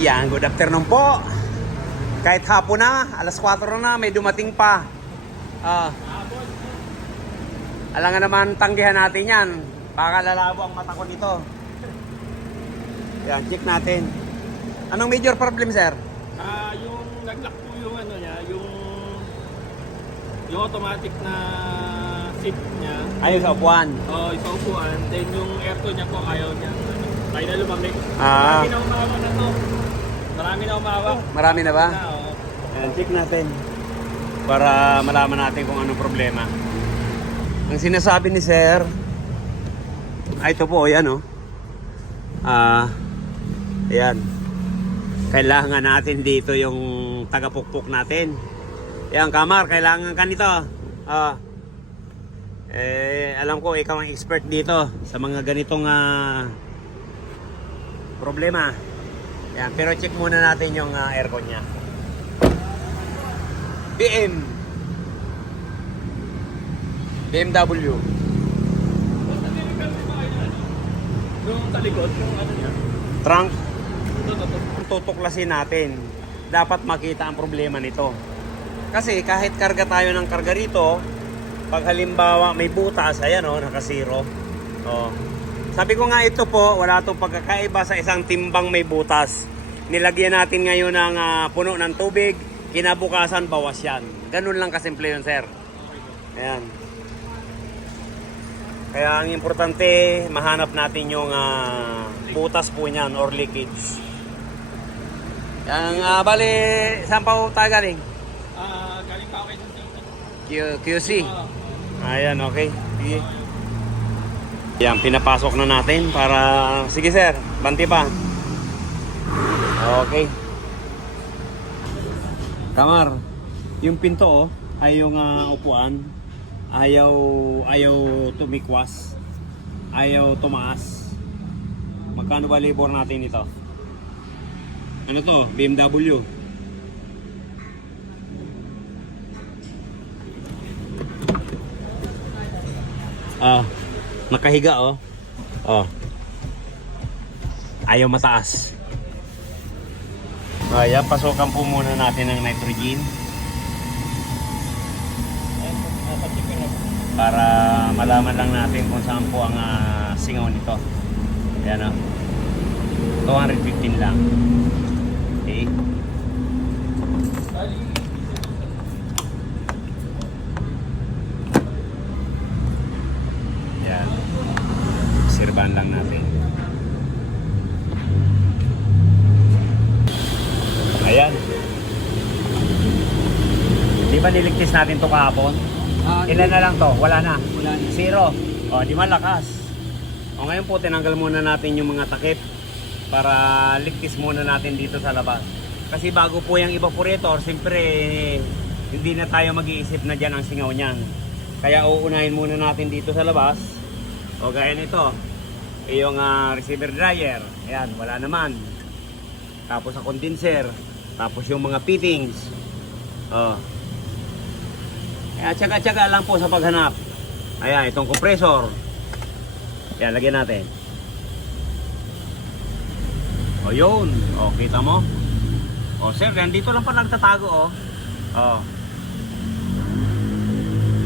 Yan, good afternoon po. Kahit hapon na, alas 4 na, may dumating pa. Alangan naman tanggihan natin yan. Baka lalabo ang mata ko nito. Yan, check natin. Anong major problem, sir? Yung nag-lock po yung ano niya, yung automatic na seat niya. Ayun sa upuan. Sa upuan. Then yung aircon niya po ayaw niya. Tayo na lumamig. Ah. Marami na umawak na to. Marami na umawak. Marami na ba? Oo. Yan, check natin. Para malaman natin kung anong problema. Ang sinasabi ni sir, ito po, yan o. Ayan. Kailangan natin dito yung tagapukpok natin. Yan, Kamar, kailangan ka nito. Alam ko, ikaw ang expert dito sa mga ganitong problema. Yan, pero check muna natin yung aircon niya. BMW. Yung sa likod, yung ano niya. Trunk. Ito. Tutuklasin natin. Dapat makita ang problema nito. Kasi kahit karga tayo ng karga rito, pag halimbawa may butas, ayan o, nakasiro. Sabi ko nga ito po, wala itong pagkakaiba sa isang timbang may butas. Nilagyan natin ngayon ng puno ng tubig, kinabukasan bawas yan. Ganun lang kasimple yun, sir. Ayan. Kaya ang importante, mahanap natin yung butas po niyan or leakage. Yan, bali, saan pa po tayo galing? Galing pa ako kayo sa QC. Ayan, okay. Sige. Yan, pinapasok na natin para... Sige sir, banti pa. Okay. Kamar, yung pinto ay yung upuan. Ayaw tumikwas. Ayaw tumaas. Magkano ba labor natin ito? Ano to? BMW. Nakahiga ayaw mataas. Kaya pasokan po muna natin ng nitrogen para malaman lang natin kung saan po ang singaw nito. Ayan 215 lang. Okay. Ayan. Sirban lang natin. Ayan. Di ba niligtis natin to kahapon? Ilan na lang to? Wala na? Wala na. 0. Di malakas. Ngayon po tinanggal muna natin yung mga takip para ligtis muna natin dito sa labas. Kasi bago po yung evaporator, siyempre hindi na tayo mag-iisip na dyan ang singaw niyan. Kaya uunahin muna natin dito sa labas. Gaya nito, yung receiver dryer. Ayan, wala naman. Tapos ang condenser. Tapos yung mga fittings. Kaya tsaga-tsaga lang po sa paghanap. Ayan, itong compressor. Ayan, lagyan natin. Yun. Kita mo? Sir, dito lang pa nagtatago,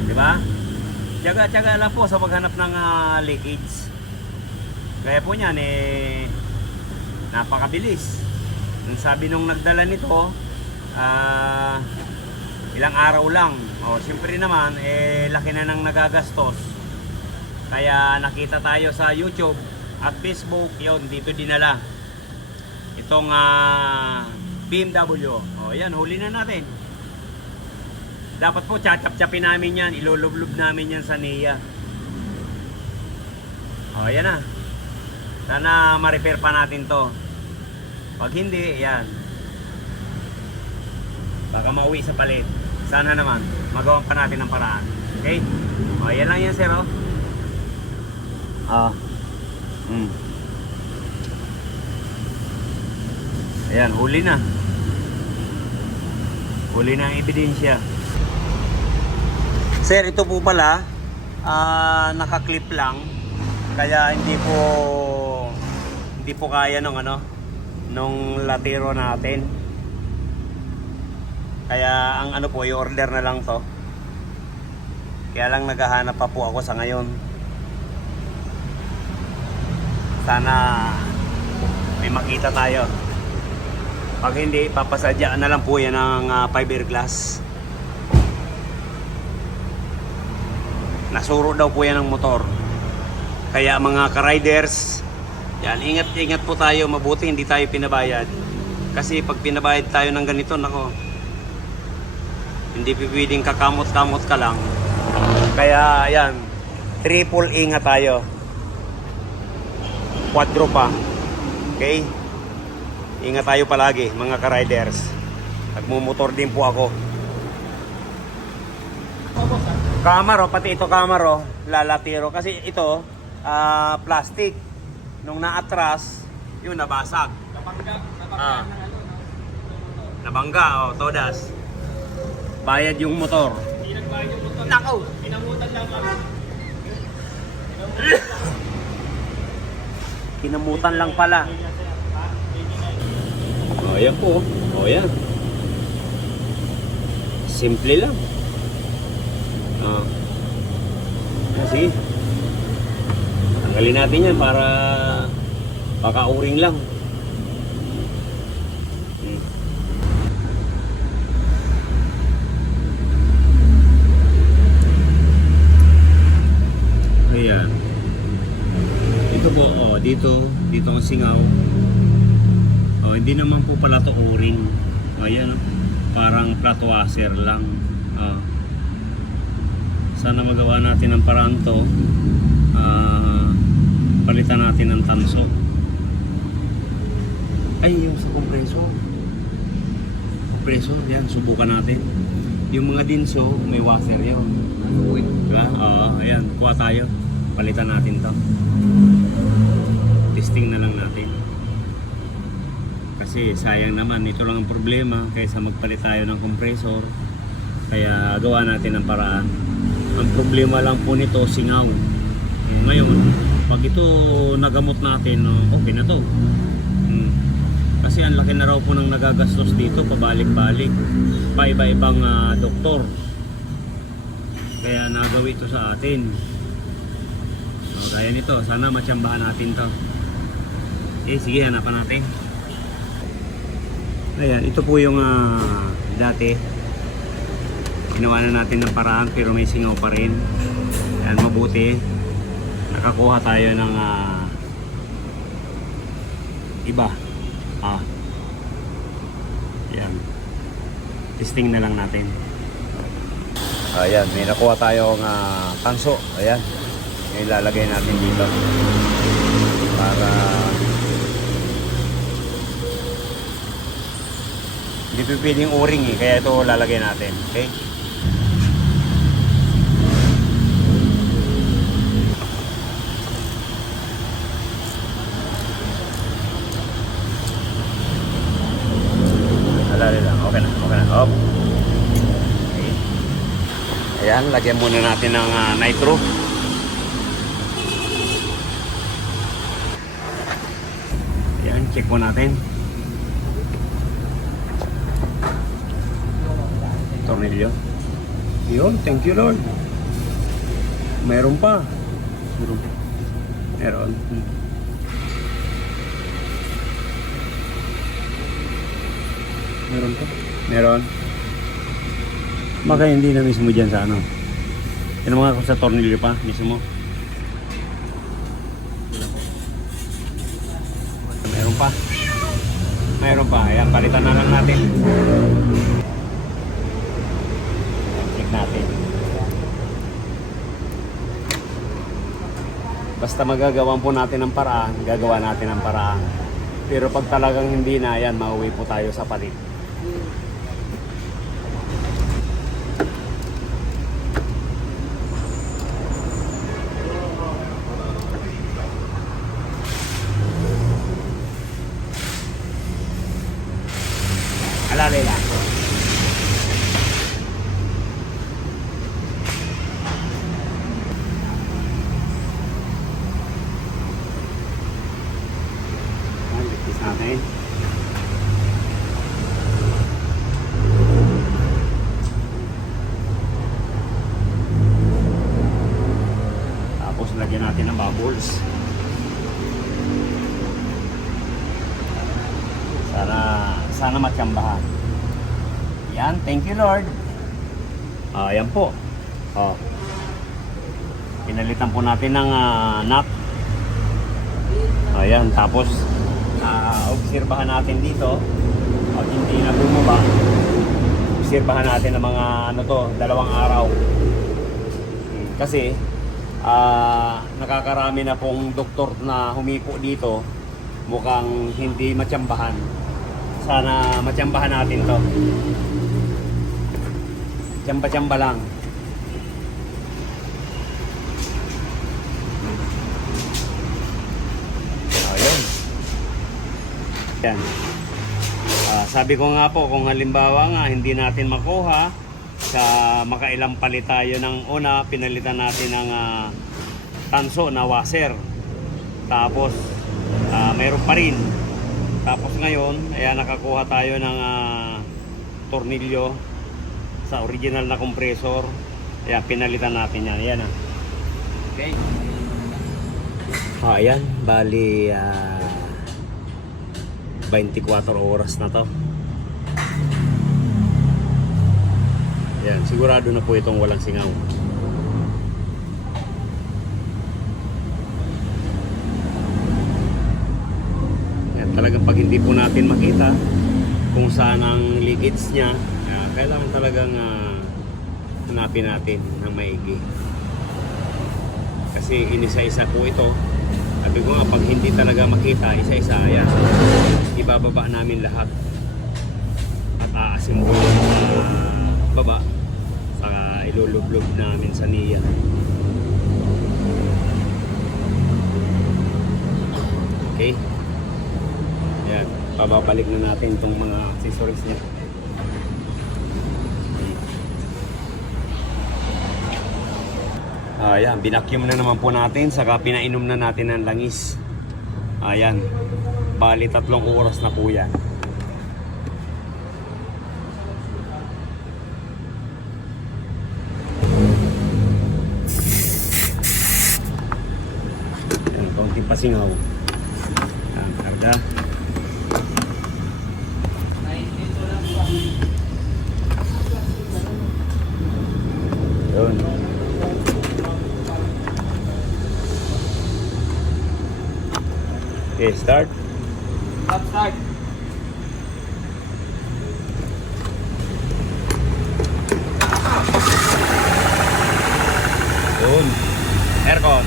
diba? Tsaga-tsaga lang po sa paghanap ng leakage. Kaya po niyan, napakabilis. Ang sabi nung nagdala nito, ilang araw lang. Siyempre naman, laki na nang nagagastos. Kaya nakita tayo sa YouTube at Facebook, yun, dito dinala. Itong BMW. Yan, huli na natin. Dapat po, chachap-chapin namin yan. Ilulublob namin yan sa NIA. Yan na. Sana ma-repair pa natin to. Pag hindi, yan. Baka mauwi sa palit. Sana naman, magawa pa natin ng paraan. Okay? Yan lang yan, sir, Ayan, huli na. Huli na ang ebidensya. Sir, ito po pala, naka-clip lang. Kaya hindi po kaya ng nung latiro natin. Kaya ang ano po, i-order na lang to. Kaya lang naghahanap pa po ako sa ngayon. Sana may makita tayo. Pag hindi, papasadya na lang po yan ng fiberglass. Nasuro daw po yan ng motor. Kaya mga ka-riders, yan, ingat-ingat po tayo. Mabuti hindi tayo pinabayad. Kasi pag pinabayad tayo ng ganito, nako, hindi pwedeng kakamot-kamot ka lang. Kaya yan, triple ingat tayo. Quadro pa. Okay? Ingat tayo palagi mga ka-riders. Nagmumotor din po ako. Camaro, pati ito camaro, lalatiro. Kasi ito, plastic. Nung naatras, yun nabasag. Nabangga, todas. Bayad yung motor. Hindi nagbayad yung motor. Nakaw! Pinamutan lang kami. Kinamutan lang pala. O, yan po. O, yan. Simple lang. Sige. Tanggalin natin yan para pakauring lang. Ayan. Ito po, dito ang singaw. Hindi naman po pala to o-ring. Ayan, parang flat washer lang. Sana magawa natin ang paraan to. Palitan natin ng tanso. Ay, yung sa compressor. Compressor, yan, subukan natin. Yung mga dinso, may washer yun. Ayan, kuha tayo. Palitan natin to. Testing na lang natin. Kasi sayang naman, ito lang ang problema. Kaysa magpalit tayo ng compressor, kaya gawa natin ang paraan. Ang problema lang po nito, singaw. Ngayon, pag ito nagamot natin, okay na to. Kasi ang laki na raw po ng nagagastos dito, pabalik-balik. Pa iba-ibang doktor. Kaya nagawi ito sa atin. Kaya nito, sana matsambahan natin to. Sige, hanapan natin. Ayan, ito po yung dati. Ginawa na natin ng paraan pero may singaw pa rin. Ayan, mabuti. Nakakuha tayo ng iba. Ayan. Testing na lang natin. Ayan, may nakuha tayong tanso. Ayan. Ilalagay natin dito para hindi pwedeng o-ring kaya ito lalagay natin. Okay? Alali lang. Okay na. Op. Okay. Ayan, lagyan muna natin ng nitro. Check po natin. Tornilyo. Yun, thank you Lord. Meron pa. Meron. Meron pa. Meron. Baka hindi na mismo dyan sa ano. Tinamang ako sa tornilyo pa mismo. Meron pa. Ayan, palitan na lang natin. Check natin. Basta magagawan po natin ng paraan, gagawa natin ng paraan. Pero pag talagang hindi na, ayan, mauwi po tayo sa palit. Alalay lang. Ligtis natin. sana matsambahan. Yan, thank you Lord. Yan po. Pinalitan po natin ng nut. Ayan, tapos obserbahan natin dito at hindi na bumaba. Obserbahan natin ng mga 2 araw. Kasi nakakarami na pong doktor na humiko dito, mukhang hindi matsambahan. Sana matsambahan natin to. Tsamba-tsamba lang. Ayun. Yan. Sabi ko nga po, kung halimbawa nga hindi natin makuha, sa makailang palit tayo ng una, pinalitan natin ng tanso na washer. Tapos mayroon pa rin. Tapos ngayon, ayan, nakakuha tayo ng tornilyo sa original na compressor. Ayan, pinalitan natin yan. Ayan. Okay. Ayan, bali 24 oras na to. Ayan, sigurado na po itong walang singaw. Ayan, talagang pag hindi po natin makita kung saan ang leakage niya, kailangan talagang hanapin natin ng maigi. Kasi inisa-isa po ito. Sabi ko nga, pag hindi talaga makita, isa-isa, ayan, ibababa namin lahat at aasim ko baba sa ilulublob namin sa niya. Okay, ayan, pababalik na natin itong mga accessories niya. Ayan, binakyum na naman po natin, saka pinainom na natin ng langis. Ayan, bali 3 oras na po yan. Ayan, kaunting pasingaw. Ayan, karga. Yun. Okay, start. Start. Yun. Aircon.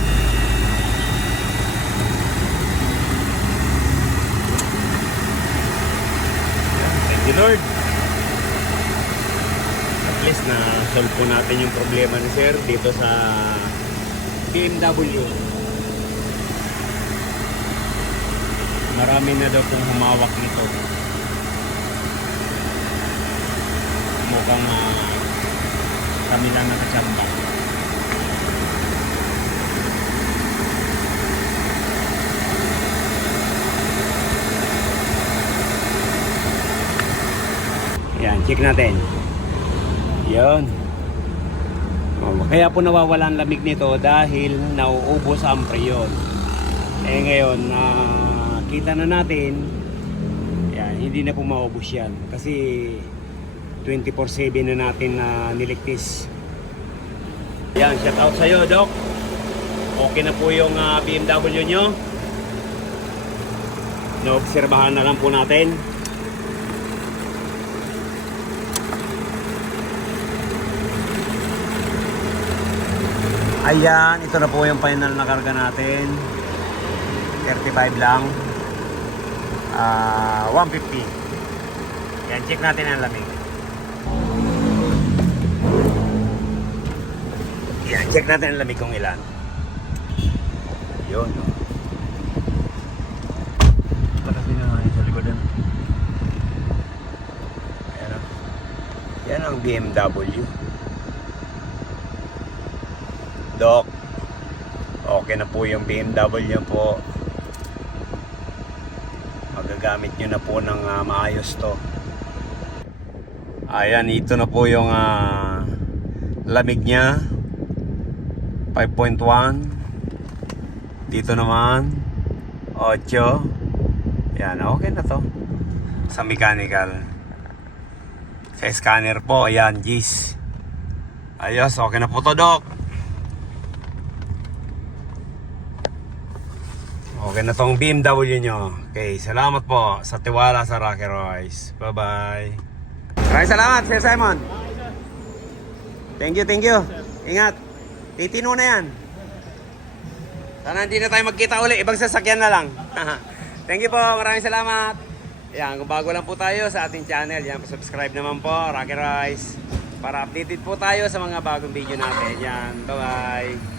Thank you Lord. At least na solve po natin yung problema ni Sir dito sa BMW. Marami na daw pong humawak nito. Mukhang kami lang nakatsamba. Yan, check natin. Yun. Kaya po nawawala ang lamig nito dahil nauubos ang freon. Ngayon, kita na natin, yan, hindi na po maubos yan kasi 24/7 na natin na niligtis. Yan, shout out sa iyo Doc. Okay na po yung BMW nyo. Naobserbahan na lang po natin. Ayan, ito na po yung final na karga natin. 35 lang. 150. Yan, check natin ang lamig. Yan, check natin ang lamig kung ilan. Yun. Patasin na nga sa likodan. Ayan o. Yan ang BMW. Doc, okay na po yung BMW po. Magagamit nyo na po ng maayos to. Ayan, ito na po yung lamig nya. 5.1. Dito naman 8. Yan, okay na to. sa mechanical. Sa scanner po, ayan, Gis. Ayos, okay na po to, Doc. Okay na tong BMW nyo. Okay, salamat po sa tiwala sa Rocky Royce. Bye-bye. Maraming salamat, Sir Simon. Thank you, thank you. Ingat. Titino na yan. Sana hindi na tayo magkita uli. Ibang sasakyan na lang. Thank you po. Maraming salamat. Yan, kung bago lang po tayo sa ating channel, yan, subscribe naman po, Rocky Royce. Para updated po tayo sa mga bagong video natin. Yan, bye-bye.